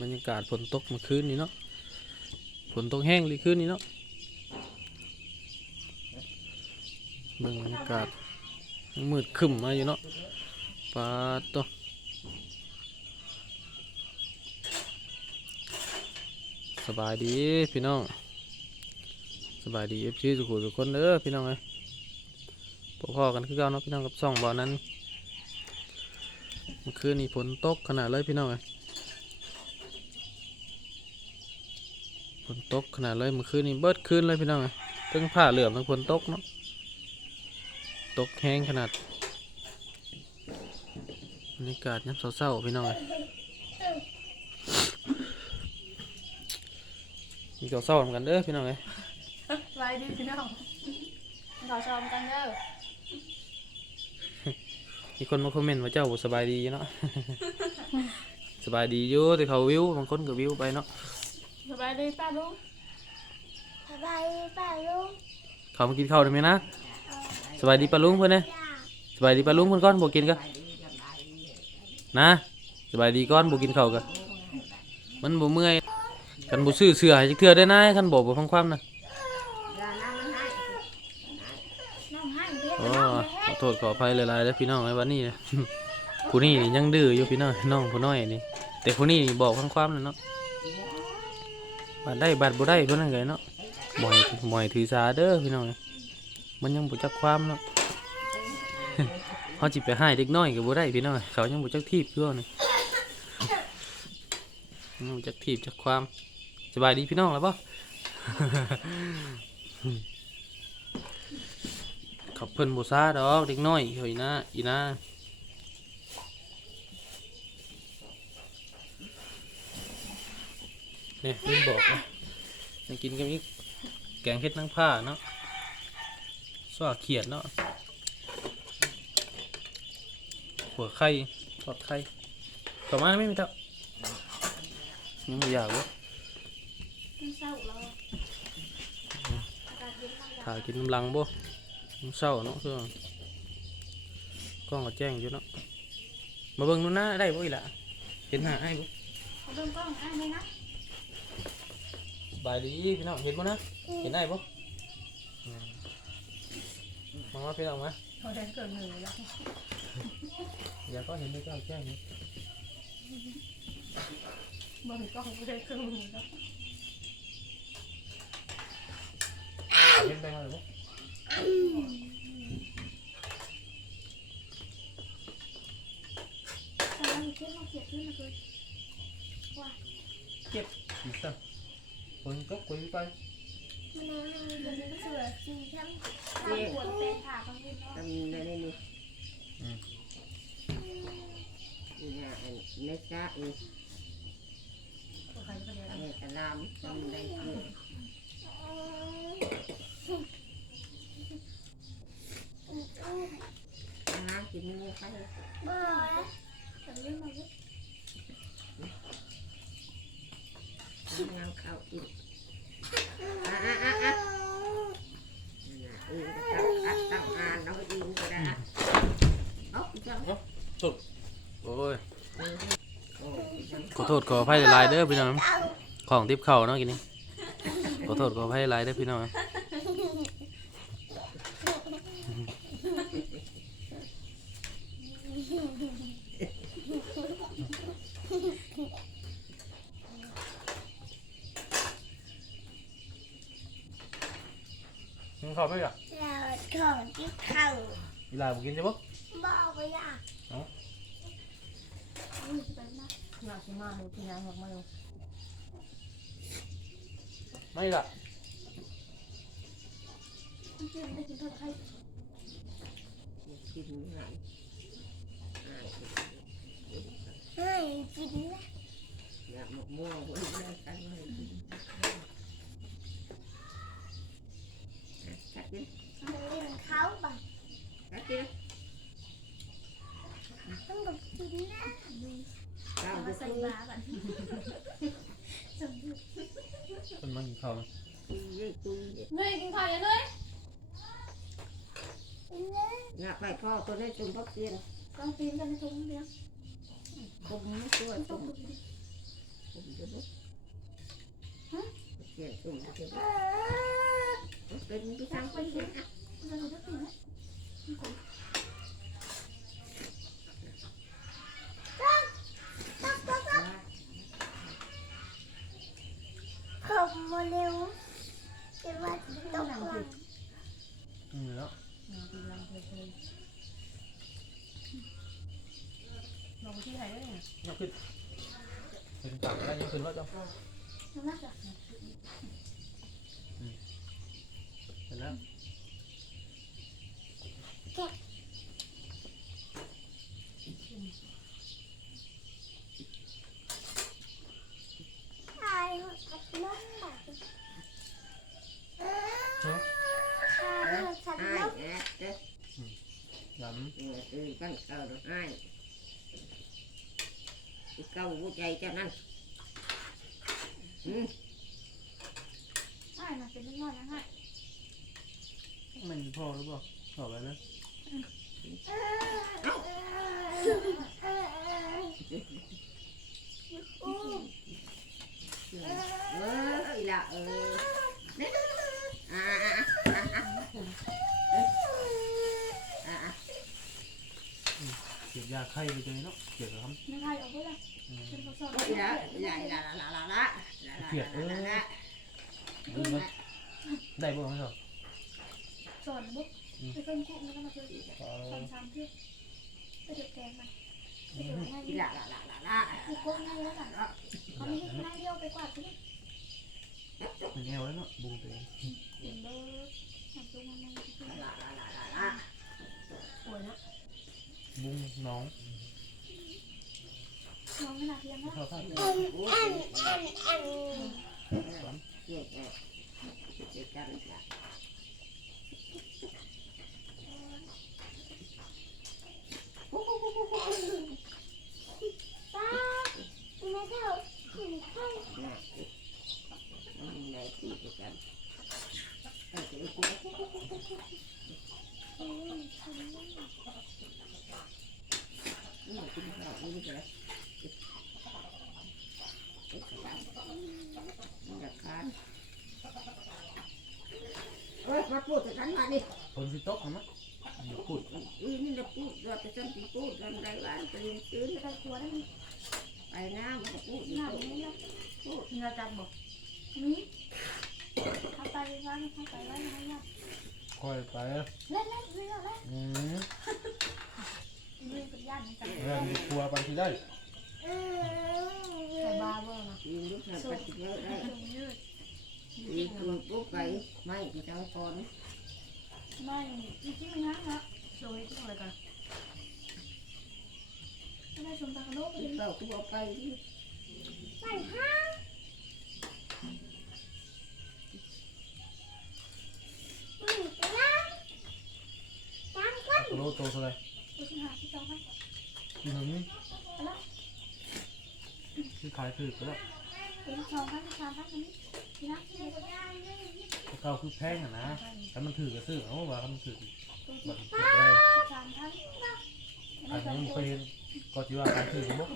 บรรยากาศฝนตกเมื่อคืนนี้เนาะฝนตกแห้งเลยคืนนี้เนาะเบิ่งบรรยากาศมืดครึ้มมาอยู่เนาะปาตัวสบายดีพี่น้อง สบายดีเอฟซีสุขุมทุกคนเด้อพี่น้องเอ้ยพอกันคือเก่าเนาะพี่น้องกับซ่องบ่อนั้นเมื่อคืนนี้ฝนตกขนาดเลยพี่น้องเอ้ย ฝนตกขนาดเลยเมื่อคืนนี้เบิดคืนเลยพี่น้องเอ้ยทั้งผ้าเหลื่อมทั้งฝนตกเนาะตกแห้งขนาดบรรยากาศยามเศร้าๆพี่น้องเอ้ยมีเก่าเศร้าเหมือนกันเด้อพี่น้องเอ้ยไว้ดีพี่น้องขอชมกันเด้อมีคนมาคอมเมนต์ว่าเจ้าบ่สบายดีเนาะสบายดีอยู่แต่เขาวิวบางคนก็วิวไปเนาะส บายดีป้าลุงสบายดีป่ะลุงเขามากินข้าวได้ไหมนะสบายดีปะลุงเพื่อนเนี่ยจ้าสบายดีปะลุงเพื่อนก้อนบ่กินกันนะสบายดีก้อนบ่กินข้าวกันมันบ่เมื่อยกันบ่ซื้อเสื้อให้จักเทื่อได้นะคันบ่บ่ฟังความนะน้องให้เพียงโอ้น้องขอโทษขออภัยหลายๆแล้วพี่น้องในวันนี้นะผู้นี้นี่ยังดื้ออยู่พี่น้องน้องผู้น้อยนี่แต่ผู้นี้นี่บอกฟังความเลยเนาะ บัดได้บัดบ่ได้เพิ่นนั่นไงเนาะบ่ให้บ่ให้ถือสาเด้อพี่น้องมันยังบ่จักความเนาะเฮาสิไปให้เด็กน้อยก็บ่ได้พี่น้องเขายังบ่จักทีบอยู่นี่ยังบ่จักทีบจักความสบายดีพี่น้องแล้วบ่ขับเพิ่นบ่ซาดอกเด็กน้อยเฮ้ยนะอีนะ นี่ลืมบอกนะยังกินกับนี้แกงเห็ดนางผ้าเนาะสวาเขียดเนาะหัวไข่ทอดไข่ต่อมาไม่มีเท่ายังไม่อยากเวะเศร้าแล้วถ่ายกินน้ำลังบ่น้ำเศร้าเนาะคือกล้องก็แจ้งอยู่เนาะมาเบิ่งนู่นนะได้บ่อีหล่ะเห็นหน้าไอ้บ่เขาเริ่มกล้องอ่านเลยนะ บายดีพี่น้องเห็นบ่นะเห็นได้บ่อืมมาว่าพี่น้องมาเขาได้เกิดหนึ่งแล้วอย่าก็เห็นด้วยเจ้าแจ้งนี่บ่มีกล้องก็ได้เครื่องมือแล้วเห็นไปมาเลยบ่กำลังขึ้นมาเขียนขึ้นมาเลยอีกสัก คนก็คุยไปมันเอาเงินเสือสีทั้งทั้งขวดเป็นผ่าบางทีเนาะทำได้นี่นี่ฮะเนซ่าอีใครจะไปเรียนเนตลามทำได้คืออาหารกินนี่ไป บ่แล้วแต่เรื่องมันก็ ยังเข้ากินอะอะอะอะอีกตั้งตั้งอ่านเอาอีกก็ได้เอาจั งโอ้ยโอ้ขอโทษขออภัยหลายๆเด้อพี่น้องของทิพเข่าเนาะกินนี่ขอโทษขออภัยหลายๆเด้อพี่น้องกินข้าวไหมอะเราของที่เข่าเวลาบ่กินใช่ปะบ่เอาไปอะ เอ้า อืมเป็น นะอยากกินมากดูที่ยังออกมาดูไม่ล่ะมันจะได้กินเท่าไหร่กินหลายเฮ้ยกินนะอยากหมกม่วงไว้ได้กันเลยกัดกิน มันเล่นเขาบ่ กัดกิน ต้องบอกกินนะ ข้าว มา จะ ใส่ ซื้อบาบันสมบูรณ์ เป็นมันกิน ข้าวนะคุยเลยคุยเลยเนยกินข้าวยังเนยกินเลยอยากไปพ่อตัวนี้จุ่มพักเตียนต้องกินกันในถุงเดียวผมไม่ช่วยผมผมจะลุกเขียนตุ่มเขียนเป็นไปทางไปเขียนมันจะหนูจะตื่นไหม ขบมาเร็วจะว่าตกหลัง อืมแล้ว ลงที่ไหนได้เนี่ย ยกขึ้น ขึ้นฝั่งได้ยังขึ้นว่าจ้ะน้ำหนักจ้ะเห็นแล้วตายหัวชัดล้มแบบเนาะตายหัวชัดให้ล้มแอะเด้อหลังเออตื่นกันเก่าดอกให้เก่าหัวใจเจ้านั่น อืมใช่นะเป็นนิดหน่อยนะฮะมันพอหรือเปล่าตอบไปนะอู้เอออีละเออเนี่ยอ่าอ่าอ่าอ่าอ่าเก็บยาไข้ไปเลยเนาะเก็บแล้วครับไม่ใช่เอาไปเลยอืมเป็นผสมอีละอีละอีละละละละ ละละละดูมั้ยได้บ่ไม่ชอบสอนบุ๊กไปเพิ่มกุ้งแล้วก็มาเพิ่มตอนซ้ำเพื่อไปเดือดแกงมันไปเดือดให้อีละละละละละกูกุ้งให้แล้วหล่ะเขาไม่ให้ได้เดียวไปกวาดที่นี่มันแอวแล้วเนาะบุงตัวเองกินเบอร์ทำตัวมันมันที่ละละละละละป่วยนะบุงน้อง น้องขนาดเพียงนะ เข้าข้าง โอ้ย อันอันอัน เกี่ยวกับเกี่ยวกันละ ป้าไม่เท่าถึงขั้น นะมันในที่เกี่ยวกันเออเกี่ยวกับ อืมทำไม นี่กินข้าวนี่เลยมันจะขาด เอ้ยมาพูดกับฉันมาดิคนสิตกมั้ยพูดอือนี่เราพูดเราจะฉันพูดกันได้ว่าจะเรียนซื้อจะได้ครัวได้ไหมไปนะมันก็พูดหน้าพูดนี้นะพูดเราจับบอกนี้เข้าไปร้านเข้าไปไว้ให้เนี่ยค่อยไปเล่นเล่นเล่นเล่นเล่นอืมเล่นกับญาติกันเรื่องมีครัวไปที่ได้อืมใส่บาเบอร์นะยืนลุกนั่งไปกินแล้วได้ ยืดยืนปุ๊บไปไม่ที่เจ้าก่อนไม่จริงๆมันยังนะโชว์ให้ทุกคนเลยกันไม่ได้ชมตาโลกเลยเก่าตัวไปที่ไปห้างไปล้างล้งก้นโลตเท่าไหร่ดูสิหาที่จองให้ที่หนึ่งไปละที่ขายคือไปแล้วเป็นจองให้ชามให้นี้ที่นะที่ เด็กเขาคือแพงอะนะแต่มันถือก็ซื้อเอาว่ามันถือตัวบัที่ตรเก็บได้อันนี้มันเคยเห็นก็ที่ว่าขายถือมมติ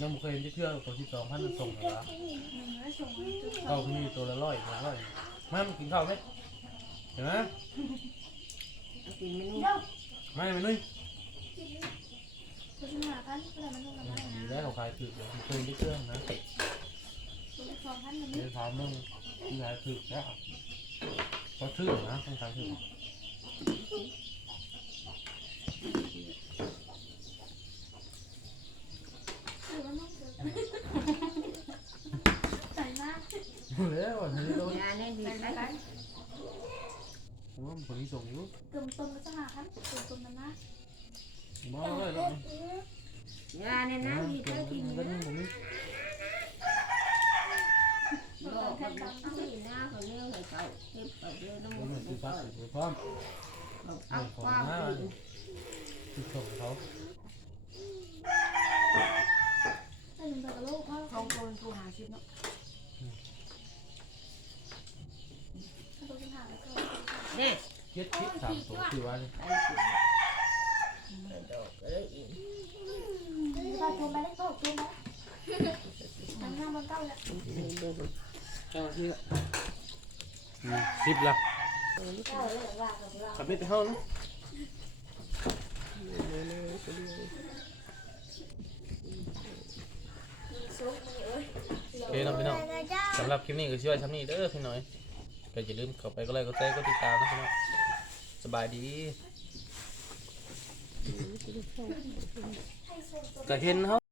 ยังไม่เคยเห็นที่เชื่อตัวที่สองพันส่งเหรอหนึ่งร้อยส่งจุดข้าวที่นี่ตัวละร้อยตัวละร้อยมันกินข้าวไหมเห็นไหมกินเมนูเดี๋ยวไม่ไม่นุ่มได้ดีนะแล้วเขาขายถือไม่เคยที่เชื่อนะ เดี๋นี่ยวถามมึงที่ขายถือแล้วเขาถือนะต้องขายถือคือมันต้องเจอใส่มากแล้วอันนี้โดนยาเนี่ยดีใส่ไหมไปผมว่าคนที่ส่งอยู่ตุ่มตุ่มก็จะหาท่านตุ่มตุ่มมันนะมาเลยแล้วยาเนี่ยนะนะดีเก่แค่งกินก็นะ นี่ผมนี่ โลกมันดีนะเขาเลี้ยงให้เขาเก็บไปเรื่อยน้ำ ผ มั ม นคือก็พักคือพร้อมเอาความคือส่งเขาใส่ลงไปกับโลกเขาลองโดนทูหาชิปเนาะตัวที่หาแล้วก็เนี่ยเจ็ดทิศสามตัวคือว่าไปกินดอกเอ้ยเพ่อโทรมาได้พ่อโทรมาทำหน้ามันเก้าแล้วเบิ่งเจ้าที่ละสิบละ เก้าแล้วว่ากับเราขับไปไปห้องนะซุกมือเอ้ยโอเคน้องพี่น้องแล้วก็จ้าสำหรับคลิปนี้ก็ช่วยทำนี่เด้อพี่น้อยก็อย่าลืมเข้าไปก็ไลค์ก็แชร์ก็ติดตามนะพี่น้องสบายดีให้ส่งตัวก็เห็นเขา